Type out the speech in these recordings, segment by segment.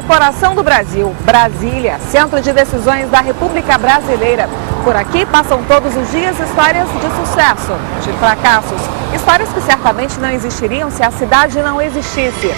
do coração do Brasil, Brasília, centro de decisões da República Brasileira. Por aqui passam todos os dias histórias de sucesso, de fracassos, histórias que certamente não existiriam se a cidade não existisse.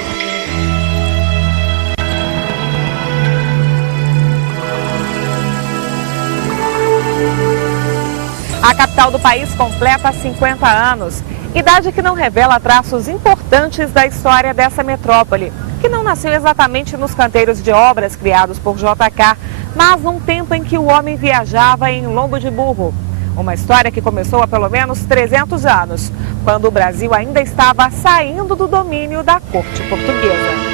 A capital do país completa 50 anos, idade que não revela traços importantes da história dessa metrópole, que não nasceu exatamente nos canteiros de obras criados por JK, mas num tempo em que o homem viajava em lombo de burro. Uma história que começou há pelo menos 300 anos, quando o Brasil ainda estava saindo do domínio da corte portuguesa.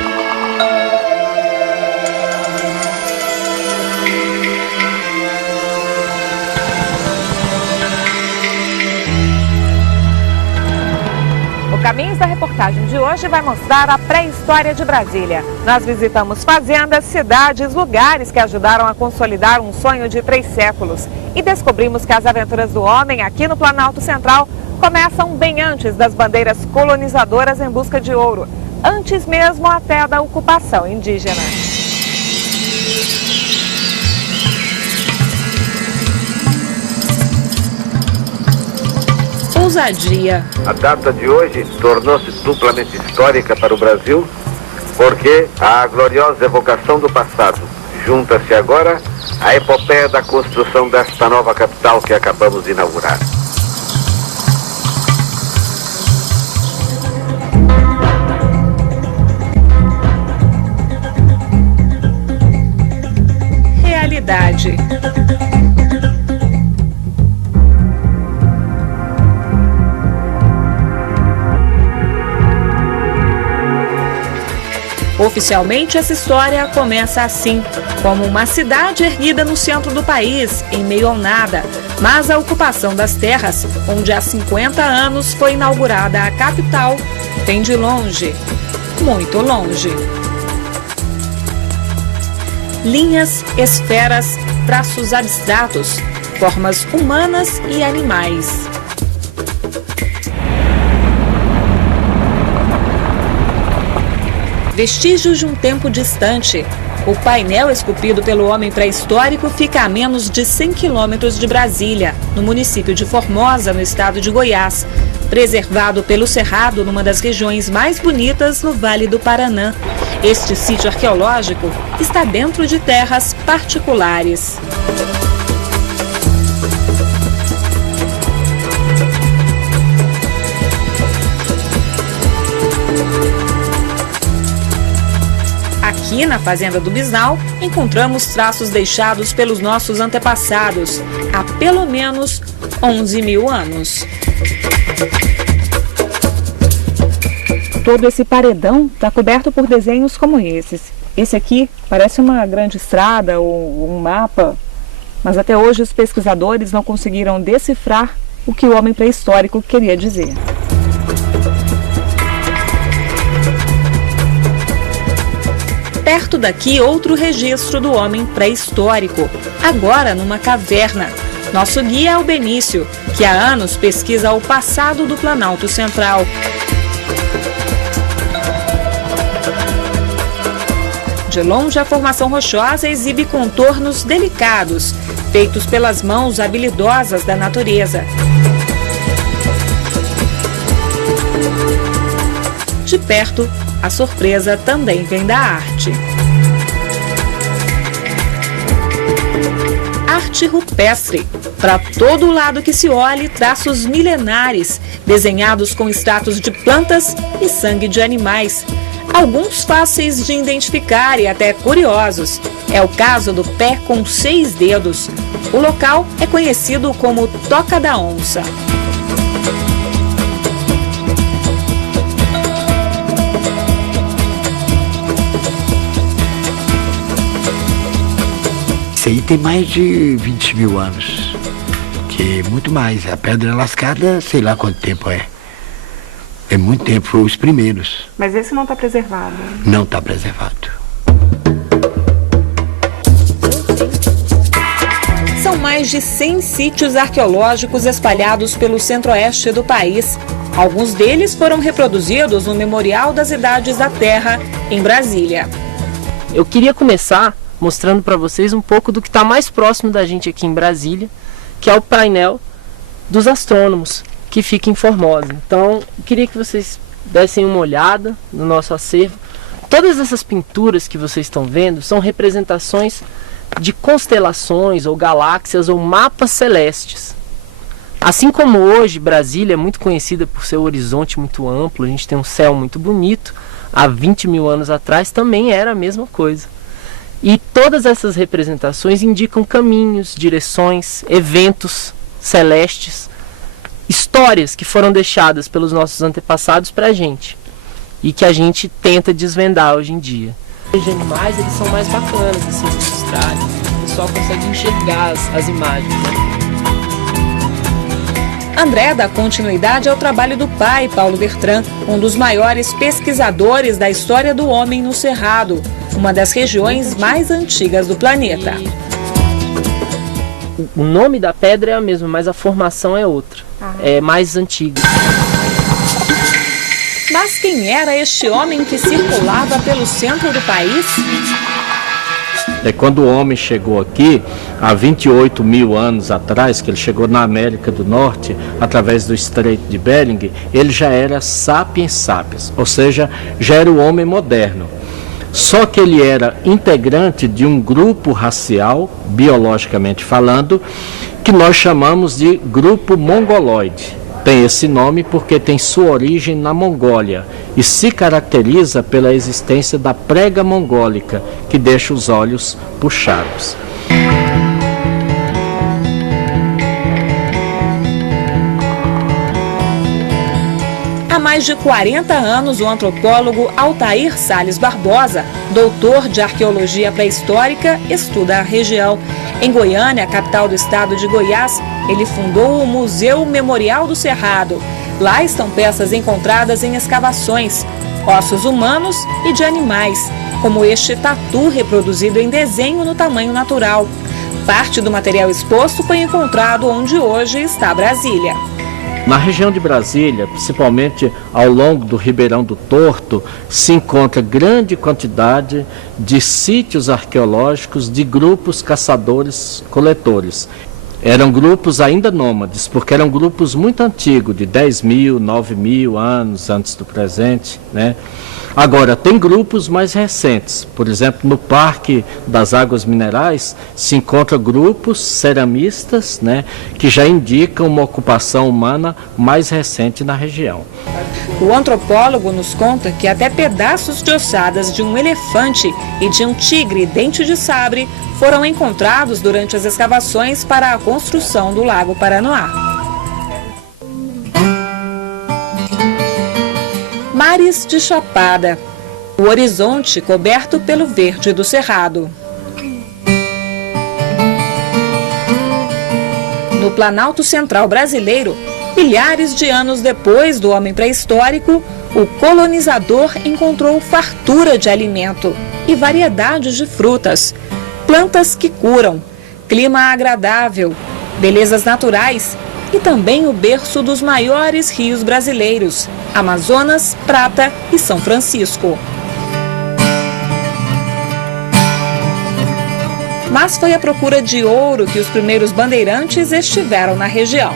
O Caminhos da reportagem de hoje vai mostrar a pré-história de Brasília. Nós visitamos fazendas, cidades, lugares que ajudaram a consolidar um sonho de 3 séculos. E descobrimos que as aventuras do homem aqui no Planalto Central começam bem antes das bandeiras colonizadoras em busca de ouro. Antes mesmo até da ocupação indígena. Ousadia. A data de hoje tornou-se duplamente histórica para o Brasil, porque a gloriosa evocação do passado junta-se agora à epopeia da construção desta nova capital que acabamos de inaugurar. Realidade. Oficialmente, essa história começa assim, como uma cidade erguida no centro do país, em meio ao nada. Mas a ocupação das terras, onde há 50 anos foi inaugurada a capital, vem de longe, muito longe. Linhas, esferas, traços abstratos, formas humanas e animais. Vestígios de um tempo distante. O painel esculpido pelo homem pré-histórico fica a menos de 100 quilômetros de Brasília, no município de Formosa, no estado de Goiás, preservado pelo Cerrado, numa das regiões mais bonitas no Vale do Paraná. Este sítio arqueológico está dentro de terras particulares. Aqui na Fazenda do Bisnal, encontramos traços deixados pelos nossos antepassados há pelo menos 11 mil anos. Todo esse paredão está coberto por desenhos como esses. Esse aqui parece uma grande estrada ou um mapa, mas até hoje os pesquisadores não conseguiram decifrar o que o homem pré-histórico queria dizer. Perto daqui, outro registro do homem pré-histórico, agora numa caverna. Nosso guia é o Benício, que há anos pesquisa o passado do Planalto Central. De longe, a formação rochosa exibe contornos delicados, feitos pelas mãos habilidosas da natureza. De perto, a surpresa também vem da arte. Arte rupestre. Para todo lado que se olhe, traços milenares, desenhados com extratos de plantas e sangue de animais. Alguns fáceis de identificar e até curiosos. É o caso do pé com 6 dedos. O local é conhecido como Toca da Onça. Isso aí tem mais de 20 mil anos, que é muito mais. A Pedra Lascada, sei lá quanto tempo é. É muito tempo, foi os primeiros. Mas esse não está preservado? Não está preservado. São mais de 100 sítios arqueológicos espalhados pelo centro-oeste do país. Alguns deles foram reproduzidos no Memorial das Idades da Terra, em Brasília. Eu queria começar mostrando para vocês um pouco do que está mais próximo da gente aqui em Brasília, que é o painel dos astrônomos, que fica em Formosa. Então, eu queria que vocês dessem uma olhada no nosso acervo. Todas essas pinturas que vocês estão vendo são representações de constelações ou galáxias ou mapas celestes. Assim como hoje Brasília é muito conhecida por seu horizonte muito amplo, a gente tem um céu muito bonito, há 20 mil anos atrás também era a mesma coisa. E todas essas representações indicam caminhos, direções, eventos celestes, histórias que foram deixadas pelos nossos antepassados para a gente e que a gente tenta desvendar hoje em dia. Os animais, eles são mais bacanas assim, de mostrar, o pessoal consegue enxergar as imagens, né? André dá continuidade ao trabalho do pai, Paulo Bertrand, um dos maiores pesquisadores da história do homem no Cerrado, uma das regiões mais antigas do planeta. O nome da pedra é a mesma, mas a formação é outra, é mais antiga. Mas quem era este homem que circulava pelo centro do país? Quando o homem chegou aqui, há 28 mil anos atrás, que ele chegou na América do Norte, através do Estreito de Bering, ele já era sapiens sapiens, ou seja, já era o homem moderno. Só que ele era integrante de um grupo racial, biologicamente falando, que nós chamamos de grupo mongoloide. Tem esse nome porque tem sua origem na Mongólia e se caracteriza pela existência da prega mongólica, que deixa os olhos puxados. Há mais de 40 anos, o antropólogo Altair Salles Barbosa, doutor de arqueologia pré-histórica, estuda a região. Em Goiânia, capital do estado de Goiás, ele fundou o Museu Memorial do Cerrado. Lá estão peças encontradas em escavações, ossos humanos e de animais, como este tatu reproduzido em desenho no tamanho natural. Parte do material exposto foi encontrado onde hoje está Brasília. Na região de Brasília, principalmente ao longo do Ribeirão do Torto, se encontra grande quantidade de sítios arqueológicos de grupos caçadores-coletores. Eram grupos ainda nômades, porque eram grupos muito antigos, de 10 mil, 9 mil anos antes do presente, né? Agora, tem grupos mais recentes. Por exemplo, no Parque das Águas Minerais se encontram grupos ceramistas, né, que já indicam uma ocupação humana mais recente na região. O antropólogo nos conta que até pedaços de ossadas de um elefante e de um tigre dente de sabre foram encontrados durante as escavações para a construção do Lago Paranoá. Mares de Chapada, o horizonte coberto pelo verde do Cerrado. No Planalto Central brasileiro, milhares de anos depois do homem pré-histórico, o colonizador encontrou fartura de alimento e variedades de frutas, plantas que curam, clima agradável, belezas naturais e também o berço dos maiores rios brasileiros, Amazonas, Prata e São Francisco. Mas foi à procura de ouro que os primeiros bandeirantes estiveram na região.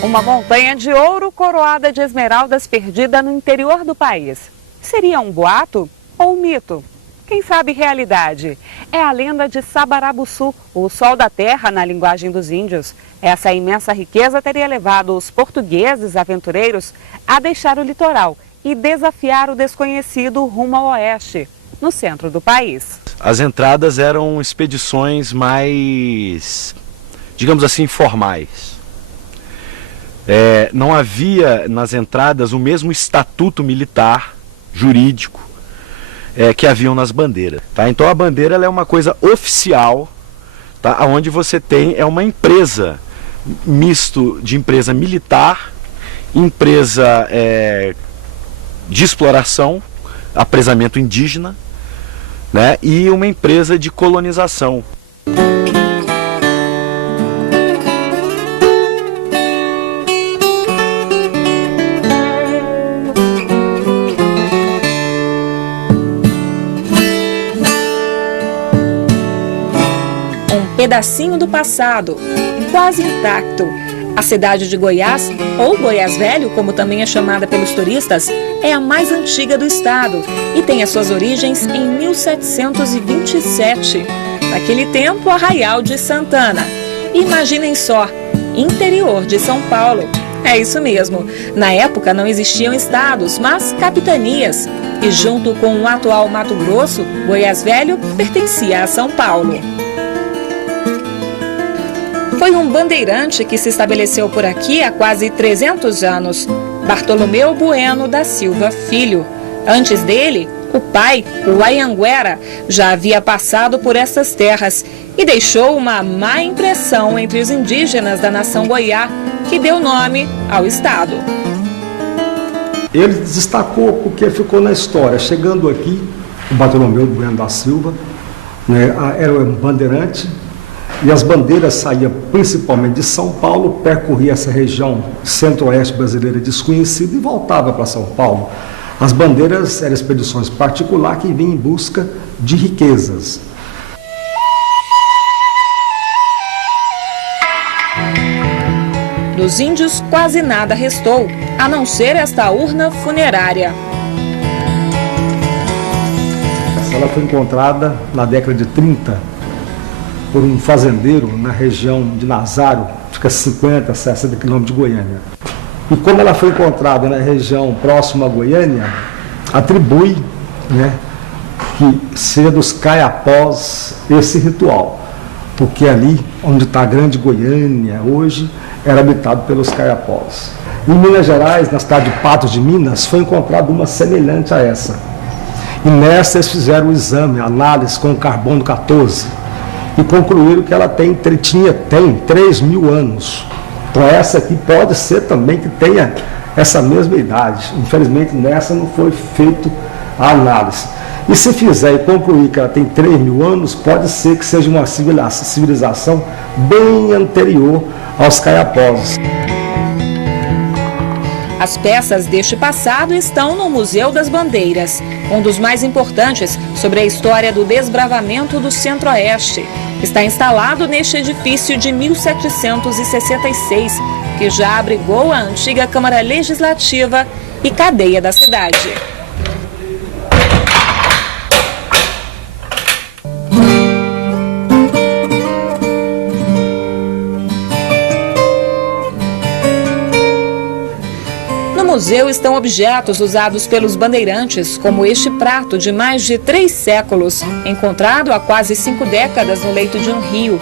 Uma montanha de ouro coroada de esmeraldas perdida no interior do país. Seria um boato ou um mito? Quem sabe realidade? É a lenda de Sabarabuçu, o sol da terra na linguagem dos índios. Essa imensa riqueza teria levado os portugueses aventureiros a deixar o litoral e desafiar o desconhecido rumo ao oeste, no centro do país. As entradas eram expedições mais, digamos assim, formais. Não havia nas entradas o mesmo estatuto militar, jurídico, que haviam nas bandeiras. Tá? Então a bandeira ela é uma coisa oficial, tá? Onde você tem uma empresa, misto de empresa militar, empresa de exploração, apresamento indígena, né? E uma empresa de colonização. pedacinho do passado, quase intacto. A cidade de Goiás, ou Goiás Velho, como também é chamada pelos turistas, é a mais antiga do estado e tem as suas origens em 1727. Naquele tempo, Arraial de Santana. Imaginem só, interior de São Paulo. É isso mesmo. Na época não existiam estados, mas capitanias. E junto com o atual Mato Grosso, Goiás Velho pertencia a São Paulo. Foi um bandeirante que se estabeleceu por aqui há quase 300 anos, Bartolomeu Bueno da Silva Filho. Antes dele, o pai, o Anhanguera, já havia passado por essas terras e deixou uma má impressão entre os indígenas da nação Goiá, que deu nome ao estado. Ele destacou porque ficou na história. Chegando aqui, o Bartolomeu Bueno da Silva, né, era um bandeirante, e as bandeiras saíam principalmente de São Paulo, percorria essa região centro-oeste brasileira desconhecida e voltava para São Paulo. As bandeiras eram expedições particulares que vinham em busca de riquezas. Dos índios quase nada restou, a não ser esta urna funerária. Ela foi encontrada na década de 30 por um fazendeiro na região de Nazário, fica 50, 60 quilômetros de Goiânia. E como ela foi encontrada na região próxima a Goiânia, atribui, né, que seja dos Caiapós esse ritual, porque ali onde está a Grande Goiânia hoje era habitado pelos Caiapós. Em Minas Gerais, na cidade de Patos de Minas, foi encontrada uma semelhante a essa. E nessa eles fizeram o exame, a análise com carbono 14, e concluíram que ela tem 3.000 anos. Então essa aqui pode ser também que tenha essa mesma idade. Infelizmente nessa não foi feita a análise. E se fizer e concluir que ela tem 3.000 anos, pode ser que seja uma civilização bem anterior aos Caiapós. As peças deste passado estão no Museu das Bandeiras, um dos mais importantes sobre a história do desbravamento do Centro-Oeste. Está instalado neste edifício de 1766, que já abrigou a antiga Câmara Legislativa e cadeia da cidade. No museu estão objetos usados pelos bandeirantes, como este prato de mais de 3 séculos, encontrado há quase 5 décadas no leito de um rio.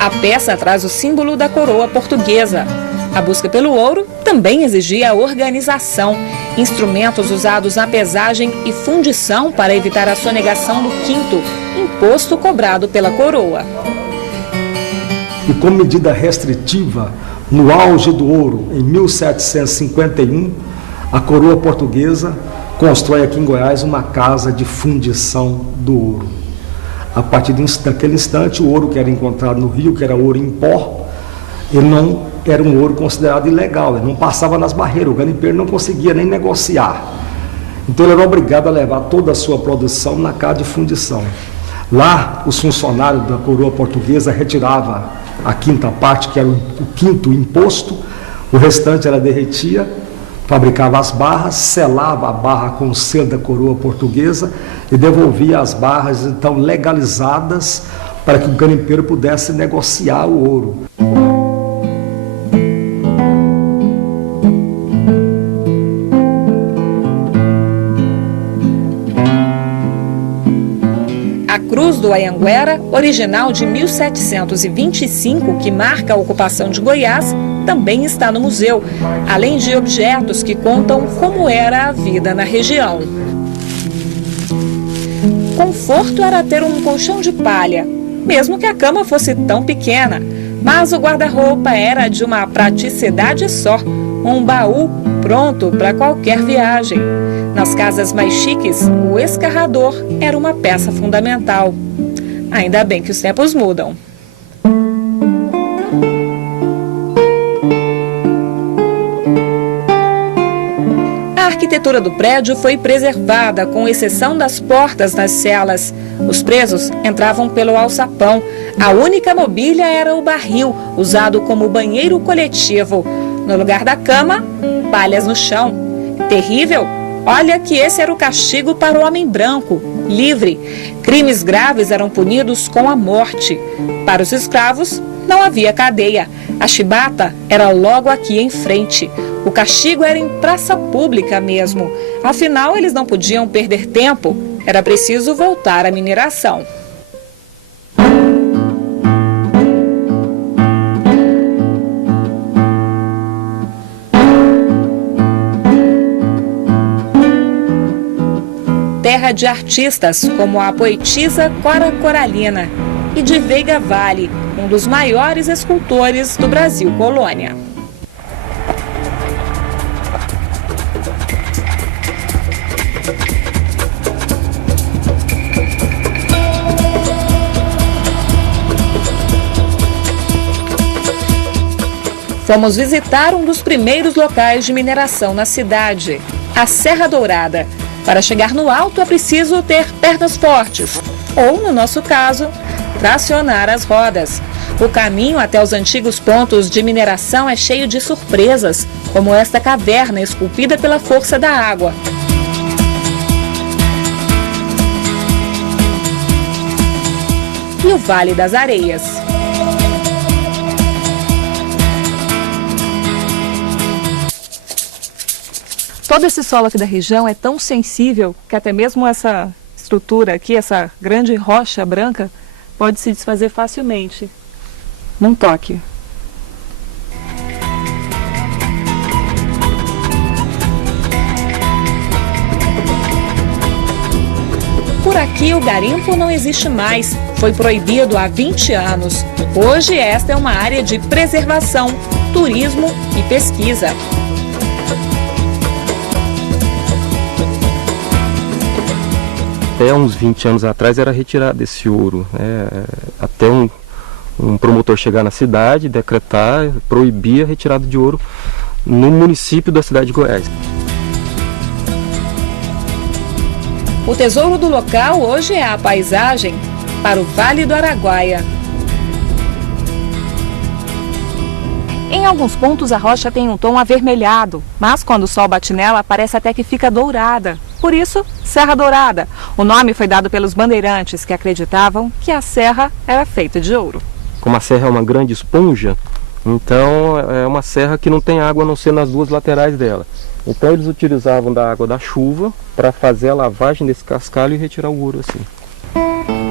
A peça traz o símbolo da coroa portuguesa. A busca pelo ouro também exigia organização, instrumentos usados na pesagem e fundição para evitar a sonegação do quinto, imposto cobrado pela coroa. E como medida restritiva, no auge do ouro, em 1751, a coroa portuguesa constrói aqui em Goiás uma casa de fundição do ouro. A partir daquele instante, o ouro que era encontrado no rio, que era ouro em pó, ele não era um ouro considerado ilegal, ele não passava nas barreiras, o garimpeiro não conseguia nem negociar. Então ele era obrigado a levar toda a sua produção na casa de fundição. Lá, os funcionários da coroa portuguesa retiravam a quinta parte, que era o quinto imposto, o restante ela derretia, fabricava as barras, selava a barra com o selo da coroa portuguesa e devolvia as barras, então, legalizadas para que o garimpeiro pudesse negociar o ouro. A cruz do Anhanguera, original de 1725, que marca a ocupação de Goiás, também está no museu, além de objetos que contam como era a vida na região. Conforto era ter um colchão de palha, mesmo que a cama fosse tão pequena, mas o guarda-roupa era de uma praticidade só, um baú pronto para qualquer viagem. Nas casas mais chiques, o escarrador era uma peça fundamental. Ainda bem que os tempos mudam. A arquitetura do prédio foi preservada, com exceção das portas das celas. Os presos entravam pelo alçapão. A única mobília era o barril, usado como banheiro coletivo. No lugar da cama, palhas no chão. Terrível? Olha que esse era o castigo para o homem branco, livre. Crimes graves eram punidos com a morte. Para os escravos, não havia cadeia. A chibata era logo aqui em frente. O castigo era em praça pública mesmo. Afinal, eles não podiam perder tempo. Era preciso voltar à mineração. Terra de artistas como a poetisa Cora Coralina e de Veiga Vale, um dos maiores escultores do Brasil colônia. Fomos visitar um dos primeiros locais de mineração na cidade, a Serra Dourada. Para chegar no alto é preciso ter pernas fortes, ou, no nosso caso, tracionar as rodas. O caminho até os antigos pontos de mineração é cheio de surpresas, como esta caverna esculpida pela força da água. E o Vale das Areias. Todo esse solo aqui da região é tão sensível que até mesmo essa estrutura aqui, essa grande rocha branca, pode se desfazer facilmente num toque. Por aqui o garimpo não existe mais, foi proibido há 20 anos. Hoje esta é uma área de preservação, turismo e pesquisa. Até uns 20 anos atrás era retirado esse ouro, né? Até um promotor chegar na cidade, decretar, proibir a retirada de ouro no município da cidade de Goiás. O tesouro do local hoje é a paisagem para o Vale do Araguaia. Em alguns pontos a rocha tem um tom avermelhado, mas quando o sol bate nela parece até que fica dourada. Por isso, Serra Dourada. O nome foi dado pelos bandeirantes que acreditavam que a serra era feita de ouro. Como a serra é uma grande esponja, então é uma serra que não tem água a não ser nas duas laterais dela. Então eles utilizavam da água da chuva para fazer a lavagem desse cascalho e retirar o ouro assim.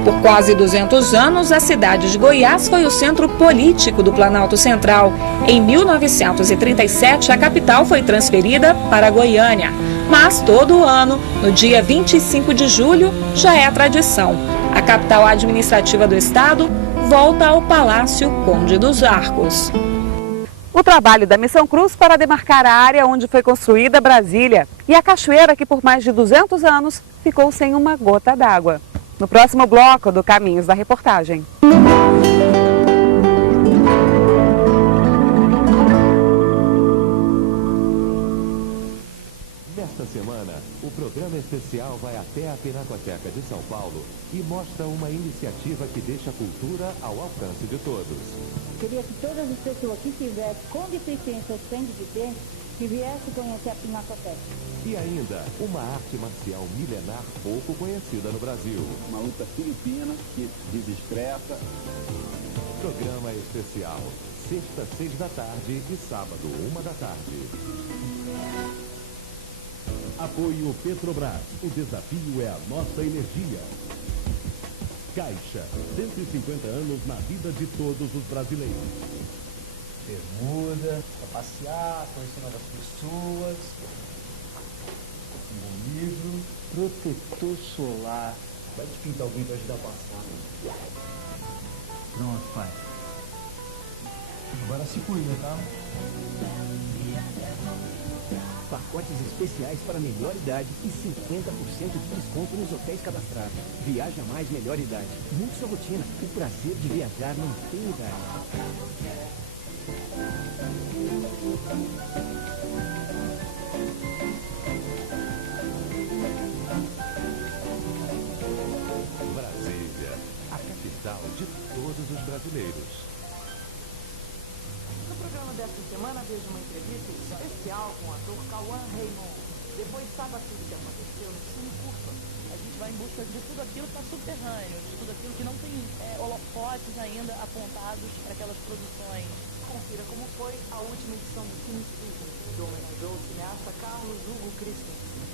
Por quase 200 anos, a cidade de Goiás foi o centro político do Planalto Central. Em 1937, a capital foi transferida para Goiânia. Mas todo ano, no dia 25 de julho, já é tradição. A capital administrativa do estado volta ao Palácio Conde dos Arcos. O trabalho da Missão Cruz para demarcar a área onde foi construída Brasília e a cachoeira que por mais de 200 anos ficou sem uma gota d'água. No próximo bloco do Caminhos da Reportagem. Nesta semana, o programa especial vai até a Pinacoteca de São Paulo e mostra uma iniciativa que deixa a cultura ao alcance de todos. Queria que todas as pessoas que tivessem com deficiência ou sem deficiência que viessem conhecer a Pinacoteca. E ainda, uma arte marcial milenar pouco conhecida no Brasil. Uma luta filipina que discreta. Programa especial, sexta, 6 da tarde e sábado, 1 da tarde. Apoio Petrobras. O desafio é a nossa energia. Caixa. 150 anos na vida de todos os brasileiros. Bermuda, para passear, conhecer novas pessoas. Um bom livro. Protetor solar. Vai te pintar alguém para ajudar a passar. Pronto, pai. Agora se cuida, tá? Pacotes especiais para melhor idade e 50% de desconto nos hotéis cadastrados. Viaja mais melhor idade. Mude sua rotina. O prazer de viajar não tem idade. todos os brasileiros. No programa desta semana, vejo uma entrevista especial com o ator Cauã Raymond. Depois sabe tudo que aconteceu no Cine Curva. A gente vai em busca de tudo aquilo que está subterrâneo, de tudo aquilo que não tem holofotes ainda apontados para aquelas produções. Confira como foi a última edição do Cine Studio, que homenageou o cineasta Carlos Hugo Christensen.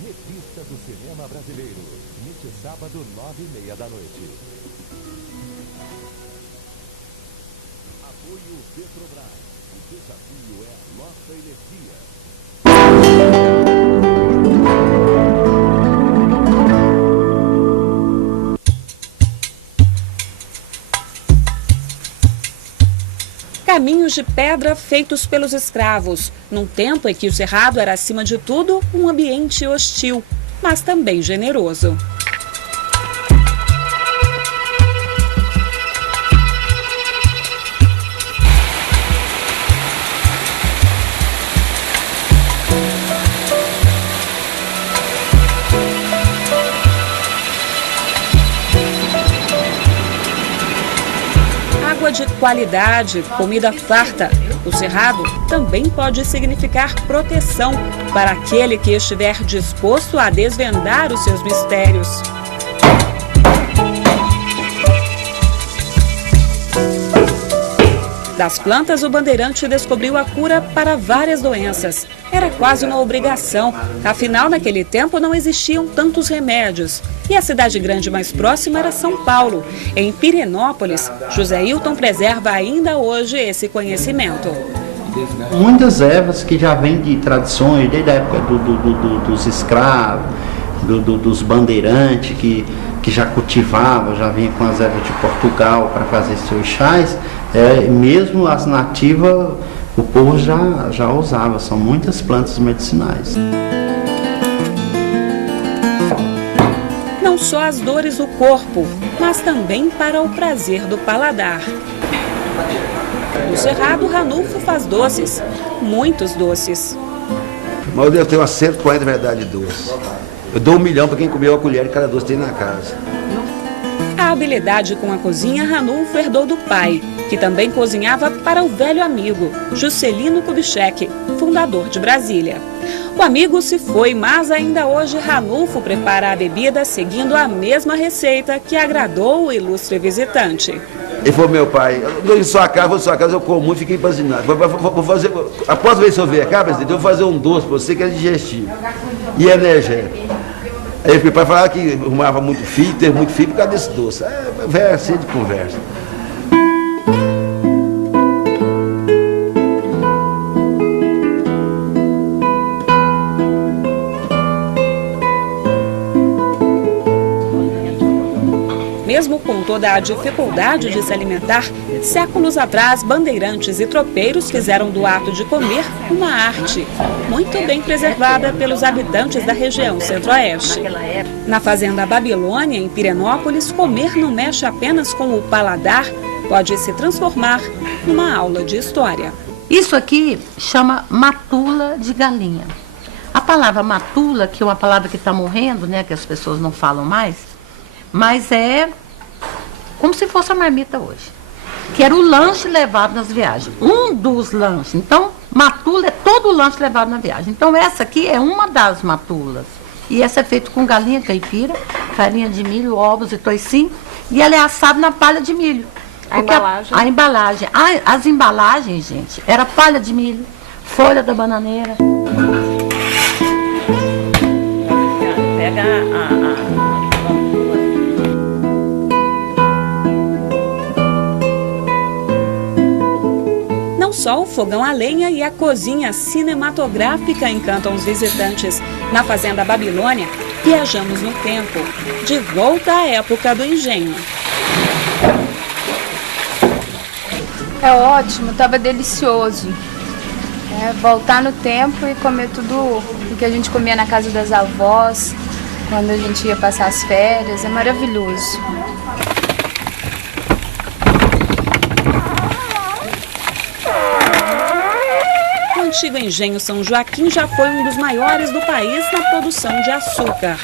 Revista do Cinema Brasileiro, neste sábado, 9h30 da noite. Apoio Petrobras. O desafio é a nossa energia. Caminhos de pedra feitos pelos escravos, num tempo em que o Cerrado era, acima de tudo, um ambiente hostil, mas também generoso. Água de qualidade, comida farta. O Cerrado também pode significar proteção para aquele que estiver disposto a desvendar os seus mistérios. Das plantas, o bandeirante descobriu a cura para várias doenças. Era quase uma obrigação, afinal, naquele tempo não existiam tantos remédios. E a cidade grande mais próxima era São Paulo. Em Pirenópolis, José Hilton preserva ainda hoje esse conhecimento. Muitas ervas que já vêm de tradições, desde a época dos escravos, dos bandeirantes, que já cultivavam, já vinha com as ervas de Portugal para fazer seus chás. Mesmo as nativas, o povo já usava, são muitas plantas medicinais. Não só as dores do corpo, mas também para o prazer do paladar. No Cerrado, Ranulfo faz doces, muitos doces. Mas eu tenho umas 140 verdades de doce. Eu dou 1 milhão para quem comeu a colher de cada doce que tem na casa. A habilidade com a cozinha, Ranulfo herdou do pai, que também cozinhava para o velho amigo, Juscelino Kubitschek, fundador de Brasília. O amigo se foi, mas ainda hoje Ranulfo prepara a bebida seguindo a mesma receita que agradou o ilustre visitante. Ele falou, meu pai, eu vou em sua casa, eu como muito, fiquei empanzinado. Vou fazer, após ver se eu vier cá, presidente, eu vou fazer um doce para você que é digestivo e energético. Aí o pai falava que arrumava muito filho, teve muito filho por causa desse doce. É assim de conversa. Mesmo com toda a dificuldade de se alimentar, séculos atrás, bandeirantes e tropeiros fizeram do ato de comer uma arte, muito bem preservada pelos habitantes da região centro-oeste. Na fazenda Babilônia, em Pirenópolis, comer não mexe apenas com o paladar, pode se transformar numa aula de história. Isso aqui chama matula de galinha. A palavra matula, que é uma palavra que está morrendo, né, que as pessoas não falam mais, mas é como se fosse a marmita hoje, que era o lanche levado nas viagens, um dos lanches. Então, matula é todo o lanche levado na viagem. Então, essa aqui é uma das matulas. E essa é feita com galinha caipira, farinha de milho, ovos e toicinho, e ela é assada na palha de milho. A embalagem. As embalagens, gente, era palha de milho, folha da bananeira. Pega Não só o fogão a lenha e a cozinha cinematográfica encantam os visitantes. Na fazenda Babilônia, viajamos no tempo, de volta à época do engenho. É ótimo, estava delicioso. Voltar no tempo e comer tudo o que a gente comia na casa das avós, quando a gente ia passar as férias, é maravilhoso. O antigo engenho São Joaquim já foi um dos maiores do país na produção de açúcar.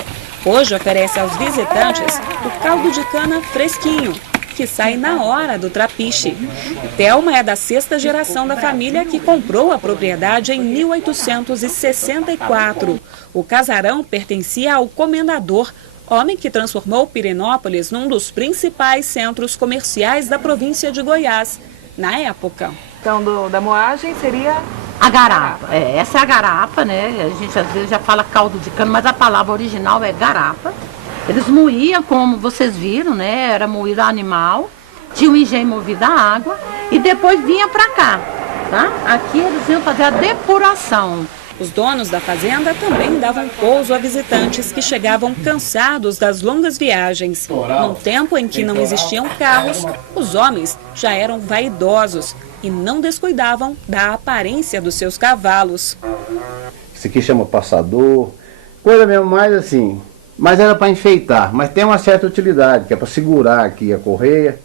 Hoje oferece aos visitantes o caldo de cana fresquinho, que sai na hora do trapiche. Thelma é da 6ª geração da família que comprou a propriedade em 1864. O casarão pertencia ao comendador, homem que transformou Pirenópolis num dos principais centros comerciais da província de Goiás, na época. Então, da moagem seria... A garapa. Essa é a garapa, né? A gente às vezes já fala caldo de cana, mas a palavra original é garapa. Eles moíam, como vocês viram, né? Era moído animal, tinha um engenho movido a água e depois vinha para cá, tá? Aqui eles iam fazer a depuração. Os donos da fazenda também davam pouso a visitantes que chegavam cansados das longas viagens. Num tempo em que não existiam carros, os homens já eram vaidosos e não descuidavam da aparência dos seus cavalos. Isso aqui chama passador, coisa mesmo mais assim, mas era para enfeitar, mas tem uma certa utilidade, que é para segurar aqui a correia,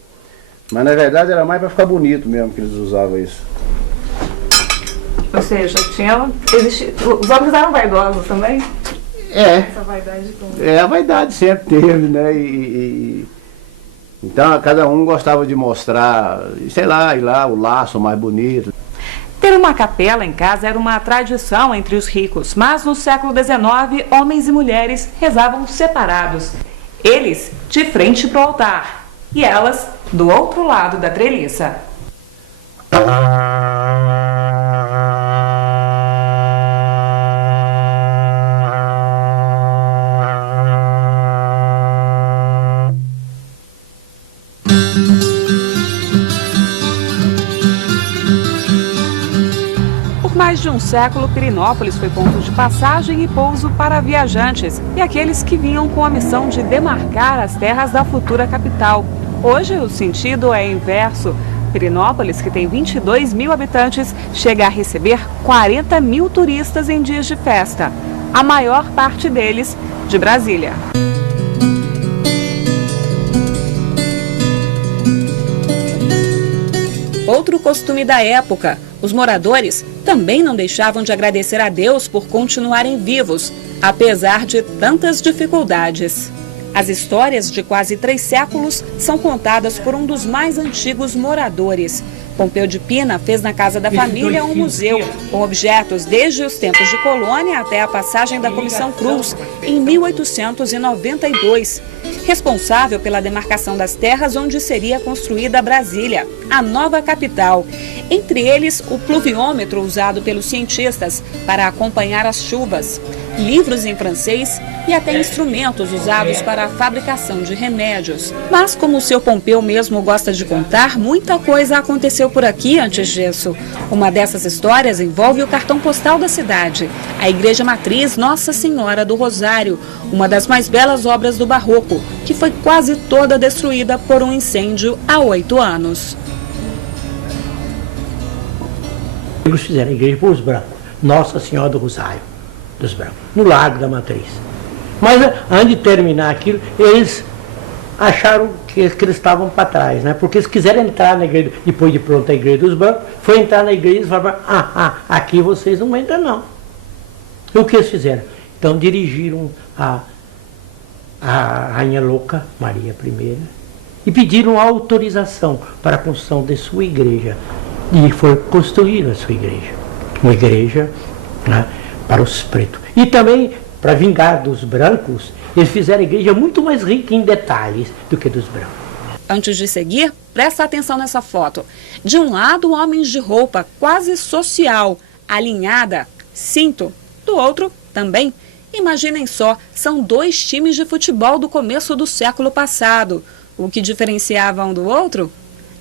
mas na verdade era mais para ficar bonito mesmo que eles usavam isso. Ou seja, os homens eram vaidosos também? Essa vaidade toda. A vaidade sempre teve, né? Então cada um gostava de mostrar, sei lá, o laço mais bonito. Ter uma capela em casa era uma tradição entre os ricos, mas no século XIX, homens e mulheres rezavam separados. Eles de frente para o altar e elas do outro lado da treliça. Por mais de um século, Pirenópolis foi ponto de passagem e pouso para viajantes e aqueles que vinham com a missão de demarcar as terras da futura capital. Hoje o sentido é inverso. Pirenópolis, que tem 22 mil habitantes, chega a receber 40 mil turistas em dias de festa, a maior parte deles de Brasília. Outro costume da época, os moradores também não deixavam de agradecer a Deus por continuarem vivos, apesar de tantas dificuldades. As histórias de quase 3 séculos são contadas por um dos mais antigos moradores. Pompeu de Pina fez na casa da família um museu, com objetos desde os tempos de colônia até a passagem da Comissão Cruz, em 1892. Responsável pela demarcação das terras onde seria construída Brasília, a nova capital. Entre eles, o pluviômetro usado pelos cientistas para acompanhar as chuvas, livros em francês e até instrumentos usados para a fabricação de remédios. Mas, como o seu Pompeu mesmo gosta de contar, muita coisa aconteceu por aqui antes disso. Uma dessas histórias envolve o cartão postal da cidade, a Igreja Matriz Nossa Senhora do Rosário, uma das mais belas obras do Barroco, que foi quase toda destruída por um incêndio há 8 anos. Eles fizeram a igreja para os brancos, Nossa Senhora do Rosário dos Brancos, no Largo da Matriz. Mas antes de terminar aquilo, eles acharam que eles estavam para trás, né? Porque eles quiseram entrar na igreja, depois de pronta a igreja dos brancos, foi entrar na igreja e falaram, aqui vocês não entram não. E o que eles fizeram? Então dirigiram a Rainha Louca, Maria I, e pediram autorização para a construção de sua igreja. E foi construída a sua igreja. Uma igreja, né, para os pretos. E também, para vingar dos brancos, eles fizeram a igreja muito mais rica em detalhes do que dos brancos. Antes de seguir, presta atenção nessa foto. De um lado, homens de roupa quase social, alinhada, cinto. Do outro, também. Imaginem só, são 2 times de futebol do começo do século passado. O que diferenciava um do outro?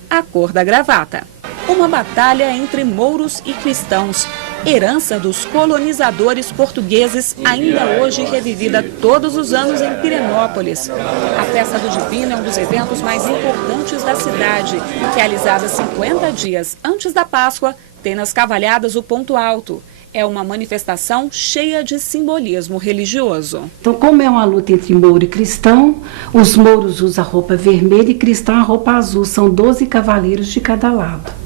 A cor da gravata. Uma batalha entre mouros e cristãos, herança dos colonizadores portugueses, ainda hoje revivida todos os anos em Pirenópolis. A Festa do Divino é um dos eventos mais importantes da cidade, realizada 50 dias antes da Páscoa, tem nas Cavalhadas o ponto alto. É uma manifestação cheia de simbolismo religioso. Então, como é uma luta entre mouro e cristão, os mouros usam a roupa vermelha e cristão a roupa azul. São 12 cavaleiros de cada lado.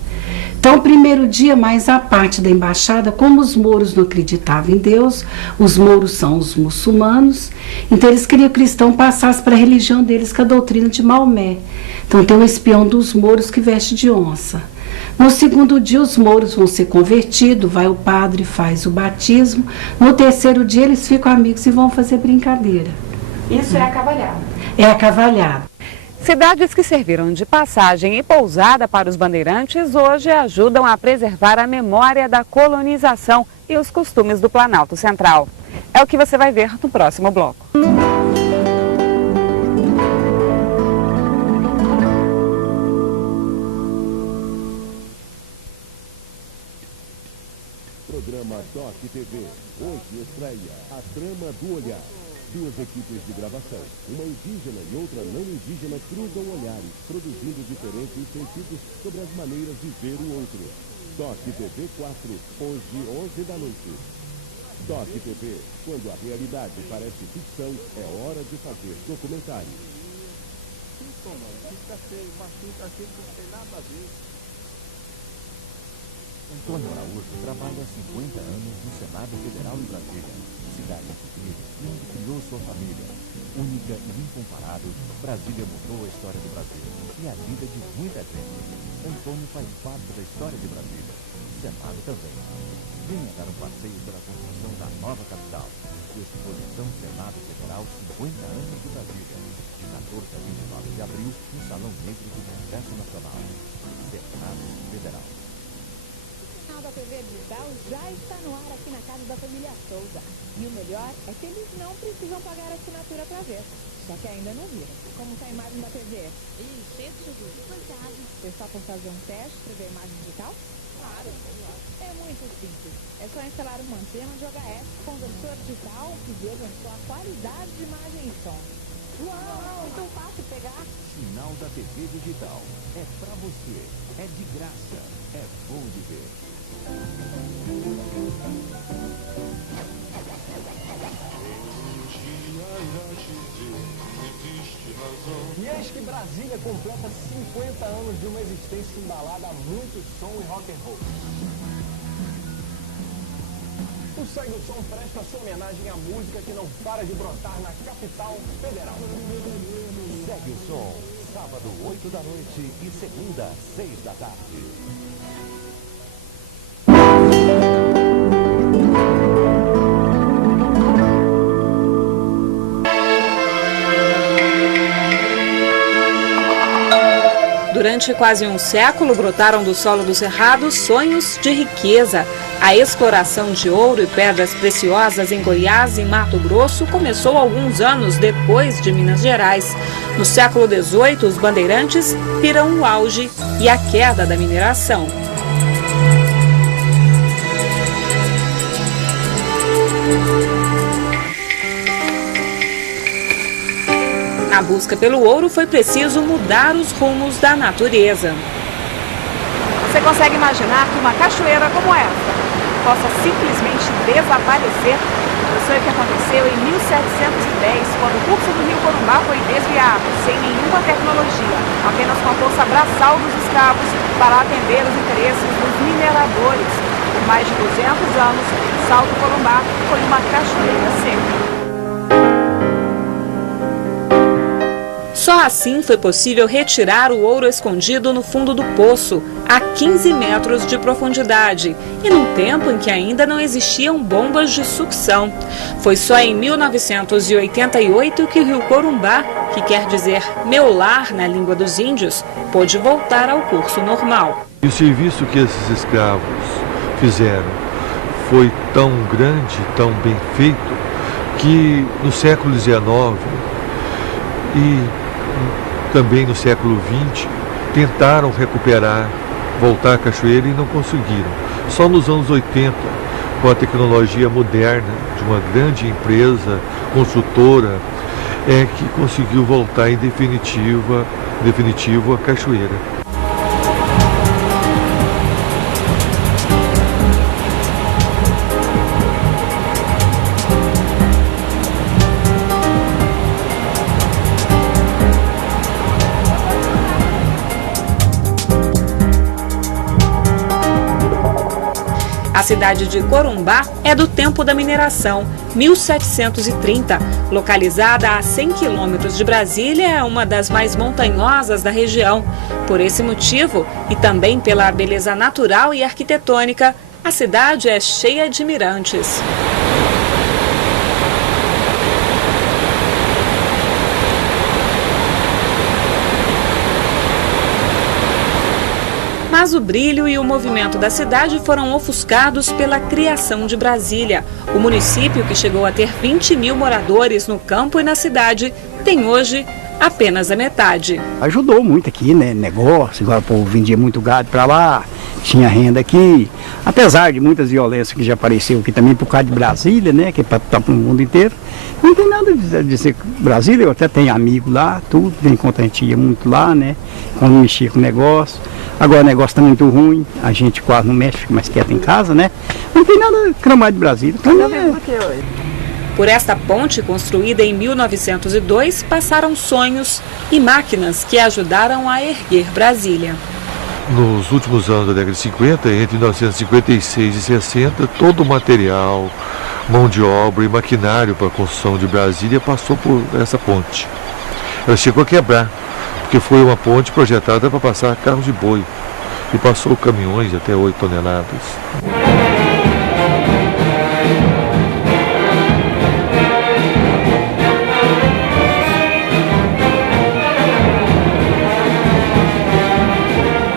Então, o primeiro dia, mais a parte da embaixada, como os mouros não acreditavam em Deus, os mouros são os muçulmanos, então eles queriam que o cristão passasse para a religião deles, que é a doutrina de Maomé. Então tem um espião dos mouros que veste de onça. No segundo dia, os mouros vão ser convertidos, vai o padre, faz o batismo. No terceiro dia, eles ficam amigos e vão fazer brincadeira. Isso é a cavalhada. É a cavalhada. Cidades que serviram de passagem e pousada para os bandeirantes hoje ajudam a preservar a memória da colonização e os costumes do Planalto Central. É o que você vai ver no próximo bloco. Programa DOC TV. Hoje estreia A Trama do Olhar. Duas equipes de gravação, uma indígena e outra não indígena, cruzam olhares, produzindo diferentes sentidos sobre as maneiras de ver o outro. DOC TV 4, hoje 11 da noite. DOC TV, quando a realidade parece ficção, é hora de fazer documentário. Antônio Araújo trabalha há 50 anos no Senado Federal em Brasília, cidade que vive e onde criou sua família. Única e incomparável, Brasília mudou a história do Brasil e a vida de muita gente. Antônio faz parte da história de Brasília, o Senado também. Venha dar um passeio pela construção da nova capital. Exposição Senado Federal 50 anos de Brasília, de 14 a 29 de abril, no Salão Negro do Congresso Nacional. Senado Federal. O canal da TV Digital já está no ar aqui na casa da família Souza. E o melhor é que eles não precisam pagar a assinatura para ver. Só que ainda não viram. Como está a imagem da TV? Cheio de Jesus. Você está por fazer um teste para ver a imagem digital? Claro. É muito simples. É só instalar uma antena de OHF, conversor digital, que veja sua qualidade de imagem e som. Uau! Tão fácil pegar. Sinal da TV Digital. É pra você. É de graça. É bom de ver. E eis que Brasília completa 50 anos de uma existência embalada a muito som e rock and roll. O Segue o Som presta sua homenagem à música que não para de brotar na capital federal. Segue o Som, sábado 8 da noite e segunda 6 da tarde. Durante quase um século, brotaram do solo do Cerrado sonhos de riqueza. A exploração de ouro e pedras preciosas em Goiás e Mato Grosso começou alguns anos depois de Minas Gerais. No século XVIII, os bandeirantes viram o auge e a queda da mineração. Na busca pelo ouro, foi preciso mudar os rumos da natureza. Você consegue imaginar que uma cachoeira como essa possa simplesmente desaparecer? Isso foi o que aconteceu em 1710, quando o curso do Rio Corumbá foi desviado, sem nenhuma tecnologia, apenas com a força braçal dos escravos para atender os interesses dos mineradores. Por mais de 200 anos, Salto Corumbá foi uma cachoeira seca. Só assim foi possível retirar o ouro escondido no fundo do poço, a 15 metros de profundidade, e num tempo em que ainda não existiam bombas de sucção. Foi só em 1988 que o Rio Corumbá, que quer dizer meu lar na língua dos índios, pôde voltar ao curso normal. E o serviço que esses escravos fizeram foi tão grande, tão bem feito, que no século XIX e também no século XX, tentaram recuperar, voltar à cachoeira e não conseguiram. Só nos anos 80, com a tecnologia moderna de uma grande empresa construtora, é que conseguiu voltar em definitivo a cachoeira. cidade de Corumbá é do tempo da mineração, 1730. Localizada a 100 quilômetros de Brasília, é uma das mais montanhosas da região. Por esse motivo, e também pela beleza natural e arquitetônica, a cidade é cheia de mirantes. Mas o brilho e o movimento da cidade foram ofuscados pela criação de Brasília. O município, que chegou a ter 20 mil moradores no campo e na cidade, tem hoje apenas a metade. Ajudou muito aqui, né? Negócio, agora o povo vendia muito gado para lá, tinha renda aqui. Apesar de muitas violências que já apareceu aqui também por causa de Brasília, né? Que está para o mundo inteiro. Não tem nada de ser Brasília, eu até tenho amigo lá, tudo, vem contentia muito lá, né? Quando mexia com o negócio. Agora o negócio está muito ruim, a gente quase não mexe, mas quieto em casa, né? Não tem nada cramado de Brasília. Por esta ponte, construída em 1902, passaram sonhos e máquinas que ajudaram a erguer Brasília. Nos últimos anos da década de 50, entre 1956 e 60, todo o material, mão de obra e maquinário para a construção de Brasília passou por essa ponte. Ela chegou a quebrar, porque foi uma ponte projetada para passar carros de boi e passou caminhões de até 8 toneladas.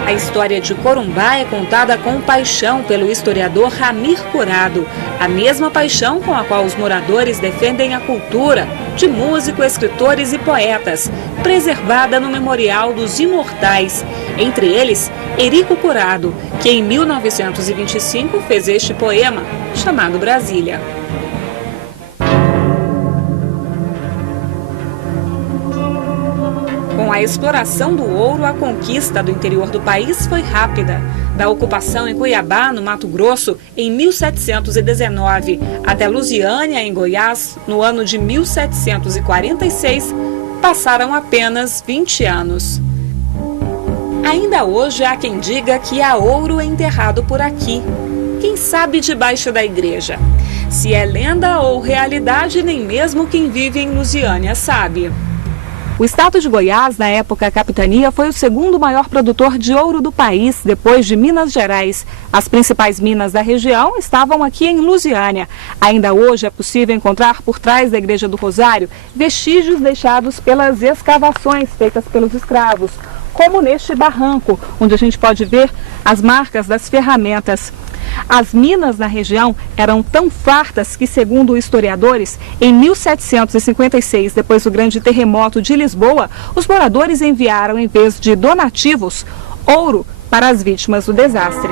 A história de Corumbá é contada com paixão pelo historiador Ramir Curado, a mesma paixão com a qual os moradores defendem a cultura de músicos, escritores e poetas, preservada no Memorial dos Imortais, entre eles Érico Curado, que em 1925 fez este poema chamado Brasília. Com a exploração do ouro, a conquista do interior do país foi rápida. Da ocupação em Cuiabá, no Mato Grosso, em 1719, até Lusiânia, em Goiás, no ano de 1746, passaram apenas 20 anos. Ainda hoje há quem diga que há ouro enterrado por aqui. Quem sabe debaixo da igreja? Se é lenda ou realidade, nem mesmo quem vive em Lusiânia sabe. O estado de Goiás, na época capitania, foi o segundo maior produtor de ouro do país, depois de Minas Gerais. As principais minas da região estavam aqui em Lusiânia. Ainda hoje é possível encontrar por trás da Igreja do Rosário vestígios deixados pelas escavações feitas pelos escravos, como neste barranco, onde a gente pode ver as marcas das ferramentas. As minas na região eram tão fartas que, segundo historiadores, em 1756, depois do grande terremoto de Lisboa, os moradores enviaram, em vez de donativos, ouro para as vítimas do desastre.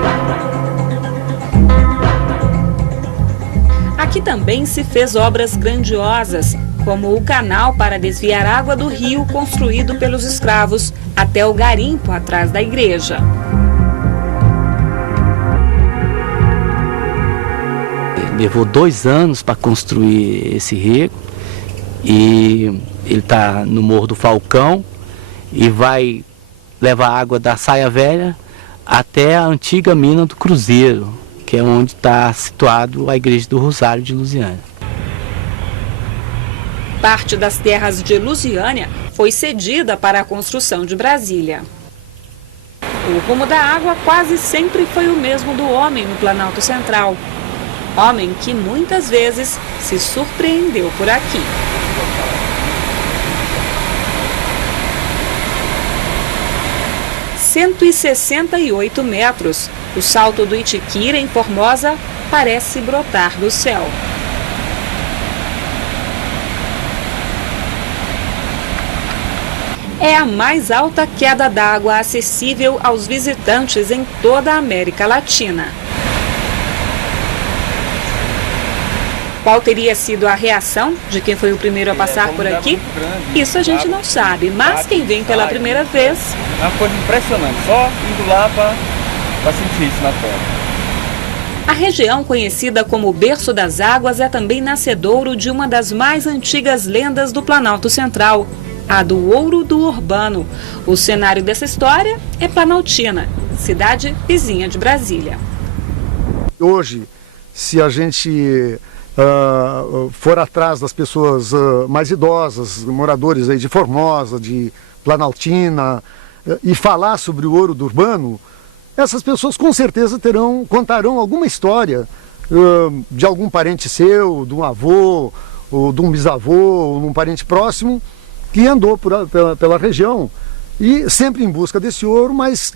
Aqui também se fez obras grandiosas, como o canal para desviar água do rio construído pelos escravos até o garimpo atrás da igreja. Levou 2 anos para construir esse rego e ele está no Morro do Falcão e vai levar água da Saia Velha até a antiga mina do Cruzeiro, que é onde está situado a Igreja do Rosário de Lusiânia. Parte das terras de Lusiânia foi cedida para a construção de Brasília. O rumo da água quase sempre foi o mesmo do homem no Planalto Central. Homem que muitas vezes se surpreendeu por aqui. ...168 metros. O salto do Itiquira, em Formosa, parece brotar do céu. É a mais alta queda d'água acessível aos visitantes em toda a América Latina. Qual teria sido a reação de quem foi o primeiro a passar por aqui? Isso a gente não sabe, mas quem vem pela primeira vez... É uma coisa impressionante, só indo lá para sentir isso na terra. A região, conhecida como Berço das Águas, é também nascedouro de uma das mais antigas lendas do Planalto Central, a do Ouro do Urbano. O cenário dessa história é Planaltina, cidade vizinha de Brasília. Hoje, se a gente for atrás das pessoas mais idosas, moradores aí de Formosa, de Planaltina, e falar sobre o ouro do Urbano, essas pessoas com certeza contarão alguma história de algum parente seu, de um avô, ou de um bisavô, ou de um parente próximo, que andou pela região, e sempre em busca desse ouro, mas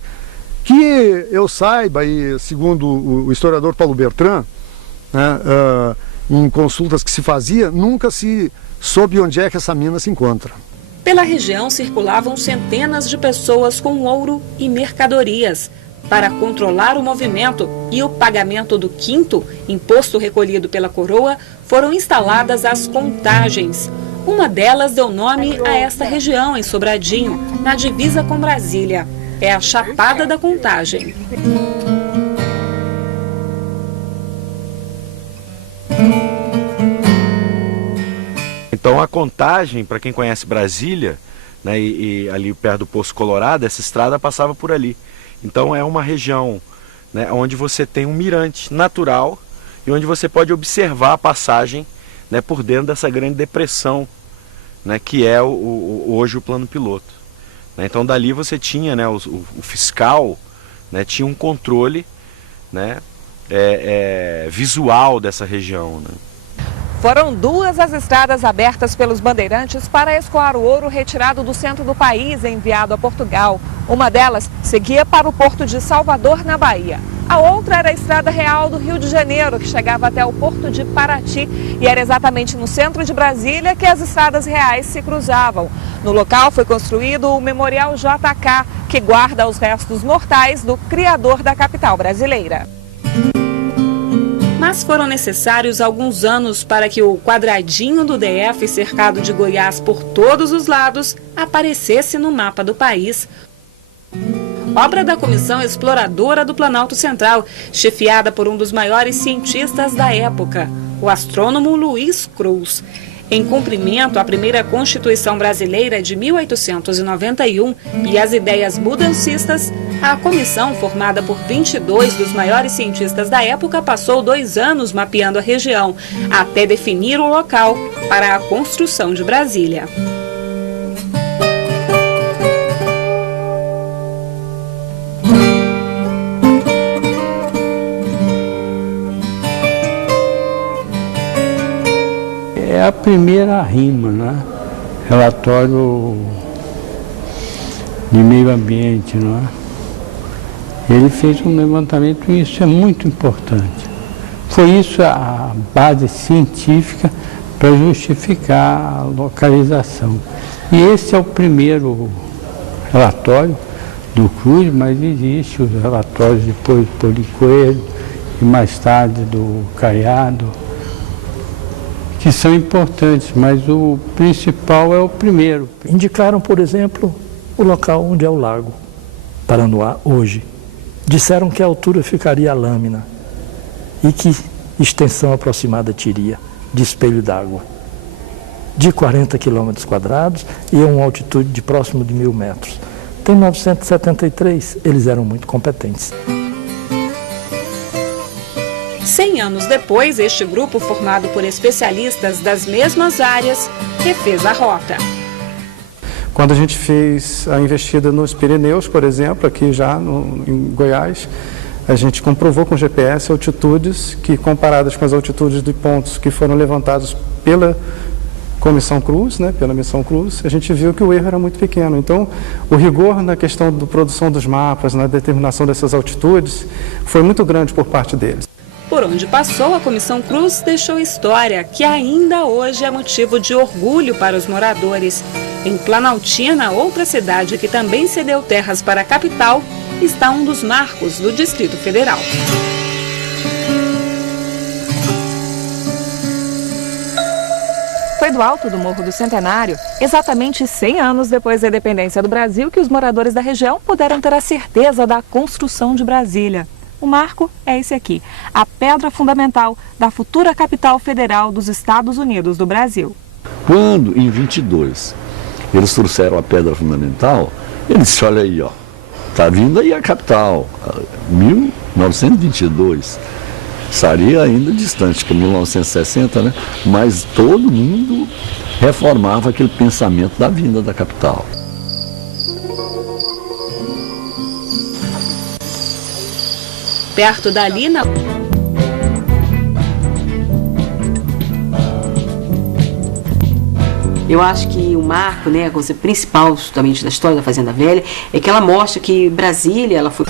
que eu saiba, e segundo o historiador Paulo Bertrand, né, em consultas que se fazia, nunca se soube onde é que essa mina se encontra. Pela região circulavam centenas de pessoas com ouro e mercadorias. Para controlar o movimento e o pagamento do quinto, imposto recolhido pela coroa, foram instaladas as contagens. Uma delas deu nome a esta região, em Sobradinho, na divisa com Brasília. É a Chapada da Contagem. Então a Contagem, para quem conhece Brasília, né, e ali perto do Poço Colorado, essa estrada passava por ali. Então é uma região, né, onde você tem um mirante natural e onde você pode observar a passagem, né, por dentro dessa grande depressão, né, que é hoje o plano piloto. Né, então dali você tinha, né, o fiscal, né, tinha um controle, né, visual dessa região. Né. Foram 2 as estradas abertas pelos bandeirantes para escoar o ouro retirado do centro do país e enviado a Portugal. Uma delas seguia para o porto de Salvador, na Bahia. A outra era a Estrada Real do Rio de Janeiro, que chegava até o porto de Paraty. E era exatamente no centro de Brasília que as estradas reais se cruzavam. No local foi construído o Memorial JK, que guarda os restos mortais do criador da capital brasileira. Mas foram necessários alguns anos para que o quadradinho do DF, cercado de Goiás por todos os lados, aparecesse no mapa do país. Obra da Comissão Exploradora do Planalto Central, chefiada por um dos maiores cientistas da época, o astrônomo Luiz Cruz. Em cumprimento à primeira Constituição Brasileira de 1891 e às ideias mudancistas, a comissão, formada por 22 dos maiores cientistas da época, passou 2 anos mapeando a região, até definir o local para a construção de Brasília. É a primeira rima, né? Relatório de meio ambiente, não é? Ele fez um levantamento e isso é muito importante. Foi isso a base científica para justificar a localização. E esse é o primeiro relatório do Cruz, mas existe os relatórios depois do Paulo Coelho e mais tarde do Caiado, que são importantes, mas o principal é o primeiro. Indicaram, por exemplo, o local onde é o Lago Paranoá hoje. Disseram que a altura ficaria a lâmina e que extensão aproximada teria de espelho d'água, de 40 quilômetros quadrados e a uma altitude de próximo de 1.000 metros. Em 1973, eles eram muito competentes. 100 anos depois, este grupo, formado por especialistas das mesmas áreas, refez a rota. Quando a gente fez a investida nos Pirineus, por exemplo, aqui já em Goiás, a gente comprovou com GPS altitudes que, comparadas com as altitudes de pontos que foram levantados pela Comissão Cruz, né, pela Missão Cruz, a gente viu que o erro era muito pequeno. Então, o rigor na questão da produção dos mapas, na determinação dessas altitudes, foi muito grande por parte deles. Por onde passou, a Comissão Cruz deixou história, que ainda hoje é motivo de orgulho para os moradores. Em Planaltina, outra cidade que também cedeu terras para a capital, está um dos marcos do Distrito Federal. Foi do alto do Morro do Centenário, exatamente 100 anos depois da independência do Brasil, que os moradores da região puderam ter a certeza da construção de Brasília. O marco é esse aqui, a pedra fundamental da futura capital federal dos Estados Unidos do Brasil. Quando, em 22, eles trouxeram a pedra fundamental, eles disseram, olha aí, ó, tá vindo aí a capital, 1922. estaria ainda distante, que é 1960, né? Mas todo mundo reformava aquele pensamento da vinda da capital. Perto dali, na... Eu acho que o marco, né, a coisa principal justamente da história da Fazenda Velha é que ela mostra que Brasília, ela foi...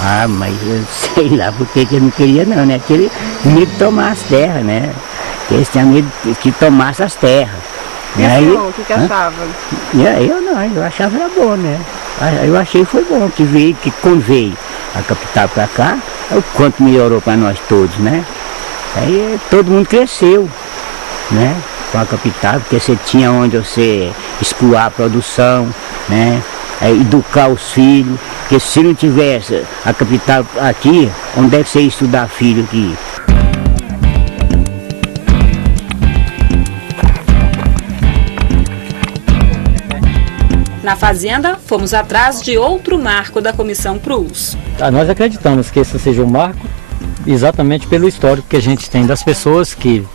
Ah, mas eu sei lá porque que eu não queria não, né? Que ele medo de tomar as terras, né? Eles tinham medo que tomasse as terras. E aí, o que achava? Eu achava era bom, né? Eu achei que foi bom, que quando veio a capital para cá, o quanto melhorou para nós todos, né? Aí todo mundo cresceu, né? Com a capital, porque você tinha onde você escoar a produção, né? Educar os filhos, porque se não tivesse a capital aqui, onde é que você ia estudar filho aqui? Na Fazenda, fomos atrás de outro marco da Comissão Cruz. Nós acreditamos que esse seja um marco exatamente pelo histórico que a gente tem das pessoas que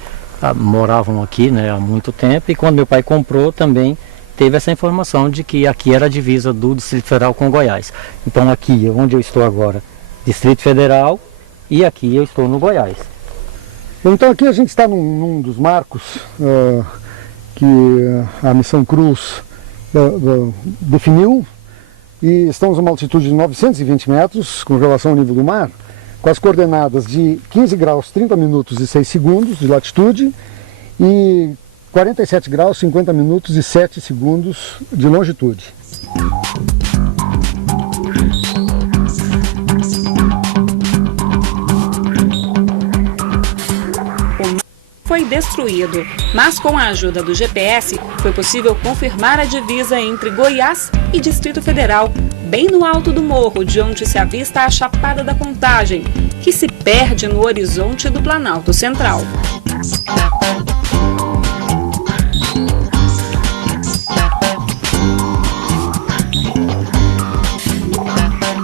moravam aqui, né, há muito tempo, e quando meu pai comprou também teve essa informação de que aqui era a divisa do Distrito Federal com Goiás. Então aqui, onde eu estou agora, Distrito Federal, e aqui eu estou no Goiás. Então aqui a gente está num dos marcos que a Missão Cruz definiu, e estamos a uma altitude de 920 metros com relação ao nível do mar, com as coordenadas de 15 graus 30 minutos e 6 segundos de latitude e 47 graus 50 minutos e 7 segundos de longitude. Foi destruído, mas com a ajuda do GPS foi possível confirmar a divisa entre Goiás e Distrito Federal, bem no alto do morro, de onde se avista a Chapada da Contagem, que se perde no horizonte do Planalto Central.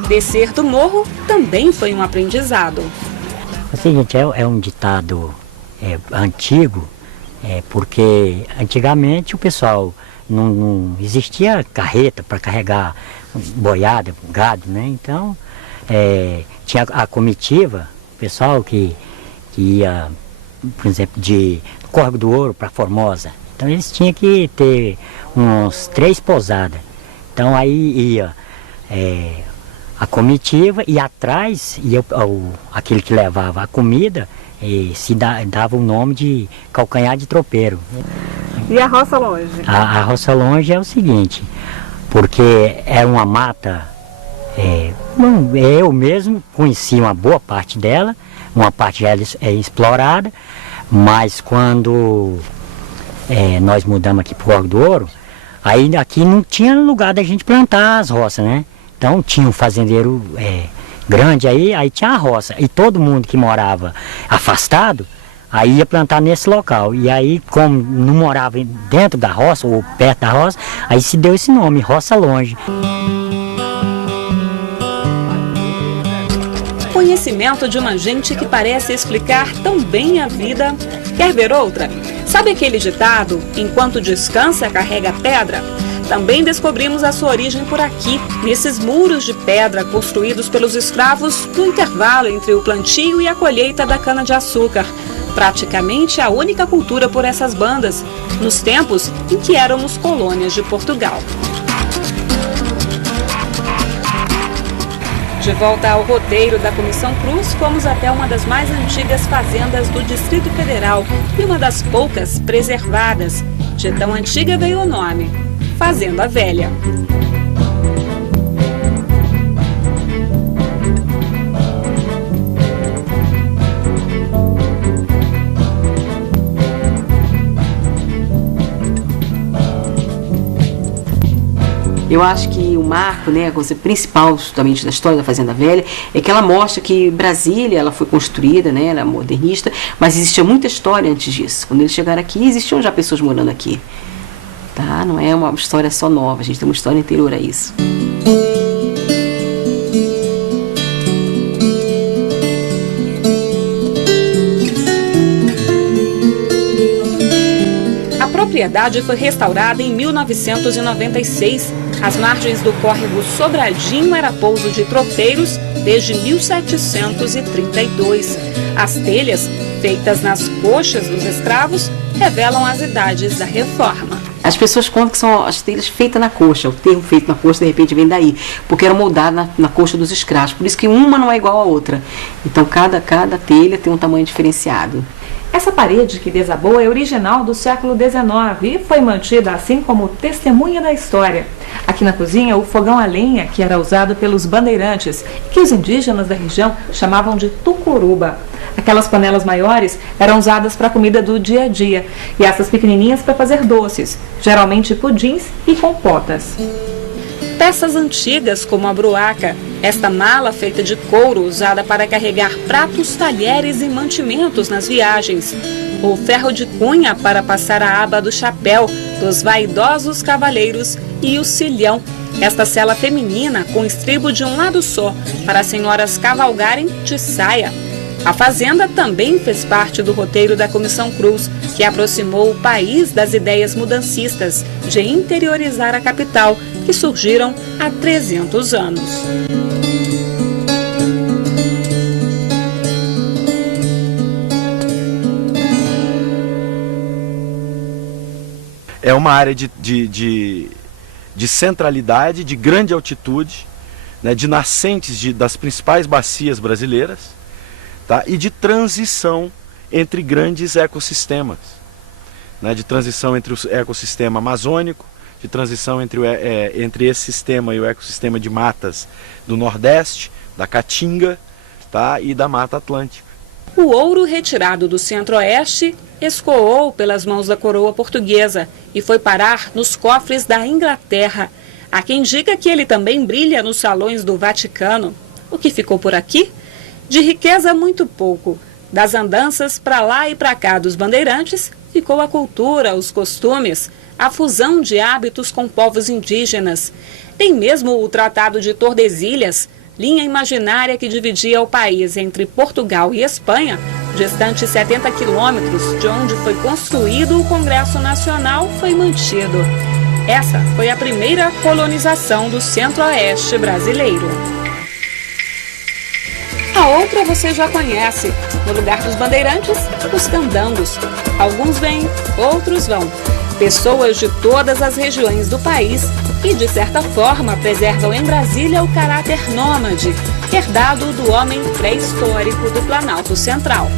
Descer do morro também foi um aprendizado. É o seguinte, é um ditado antigo, porque antigamente o pessoal não existia carreta para carregar boiada, gado, né? Então tinha a comitiva, o pessoal que ia, por exemplo, de Córrego do Ouro para Formosa. Então eles tinham que ter uns 3 pousadas. Então aí ia a comitiva e atrás ia aquele que levava a comida, se dava o nome de calcanhar de tropeiro. E a roça longe? A roça longe é o seguinte, porque era uma mata, eu mesmo conheci uma boa parte dela, uma parte já é explorada, mas quando nós mudamos aqui para o Córrego do Ouro, aí aqui não tinha lugar da gente plantar as roças, né? Então tinha um fazendeiro grande aí tinha a roça, e todo mundo que morava afastado, aí ia plantar nesse local. E aí, como não morava dentro da roça, ou perto da roça, aí se deu esse nome, Roça Longe. Conhecimento de uma gente que parece explicar tão bem a vida. Quer ver outra? Sabe aquele ditado, enquanto descansa, carrega pedra? Também descobrimos a sua origem por aqui, nesses muros de pedra construídos pelos escravos no intervalo entre o plantio e a colheita da cana-de-açúcar. Praticamente a única cultura por essas bandas, nos tempos em que éramos colônias de Portugal. De volta ao roteiro da Comissão Cruz, fomos até uma das mais antigas fazendas do Distrito Federal e uma das poucas preservadas. De tão antiga veio o nome, Fazenda Velha. Eu acho que o marco, né, a coisa principal justamente da história da Fazenda Velha é que ela mostra que Brasília, ela foi construída, né, ela é modernista, mas existia muita história antes disso. Quando eles chegaram aqui, existiam já pessoas morando aqui. Tá? Não é uma história só nova, a gente tem uma história anterior a isso. propriedade foi restaurada em 1996. As margens do córrego Sobradinho era pouso de tropeiros desde 1732. As telhas, feitas nas coxas dos escravos, revelam as idades da reforma. As pessoas contam que são as telhas feitas na coxa. O termo feito na coxa, de repente, vem daí. Porque era moldado na coxa dos escravos. Por isso que uma não é igual à outra. Então, cada telha tem um tamanho diferenciado. Essa parede que desabou é original do século XIX e foi mantida assim como testemunha da história. Aqui na cozinha, o fogão a lenha, que era usado pelos bandeirantes, que os indígenas da região chamavam de tucuruba. Aquelas panelas maiores eram usadas para a comida do dia a dia e essas pequenininhas para fazer doces, geralmente pudins e compotas. Peças antigas como a bruaca, esta mala feita de couro usada para carregar pratos, talheres e mantimentos nas viagens. O ferro de cunha para passar a aba do chapéu dos vaidosos cavaleiros e o cilhão, esta sela feminina com estribo de um lado só para as senhoras cavalgarem de saia. A fazenda também fez parte do roteiro da Comissão Cruz, que aproximou o país das ideias mudancistas de interiorizar a capital, que surgiram há 300 anos. É uma área de centralidade, de grande altitude, né, de nascentes das principais bacias brasileiras, tá, e de transição entre grandes ecossistemas, né, de transição entre o ecossistema amazônico, de transição entre esse sistema e o ecossistema de matas do Nordeste, da Caatinga, tá, e da Mata Atlântica. O ouro retirado do Centro-Oeste escoou pelas mãos da coroa portuguesa e foi parar nos cofres da Inglaterra. Há quem diga que ele também brilha nos salões do Vaticano. O que ficou por aqui? De riqueza, muito pouco. Das andanças para lá e para cá dos bandeirantes, ficou a cultura, os costumes, a fusão de hábitos com povos indígenas. Tem mesmo o Tratado de Tordesilhas, linha imaginária que dividia o país entre Portugal e Espanha, distante 70 quilômetros de onde foi construído o Congresso Nacional, foi mantido. Essa foi a primeira colonização do Centro-Oeste brasileiro. A outra você já conhece. No lugar dos bandeirantes, os candangos. Alguns vêm, outros vão. Pessoas de todas as regiões do país e, de certa forma, preservam em Brasília o caráter nômade, herdado do homem pré-histórico do Planalto Central.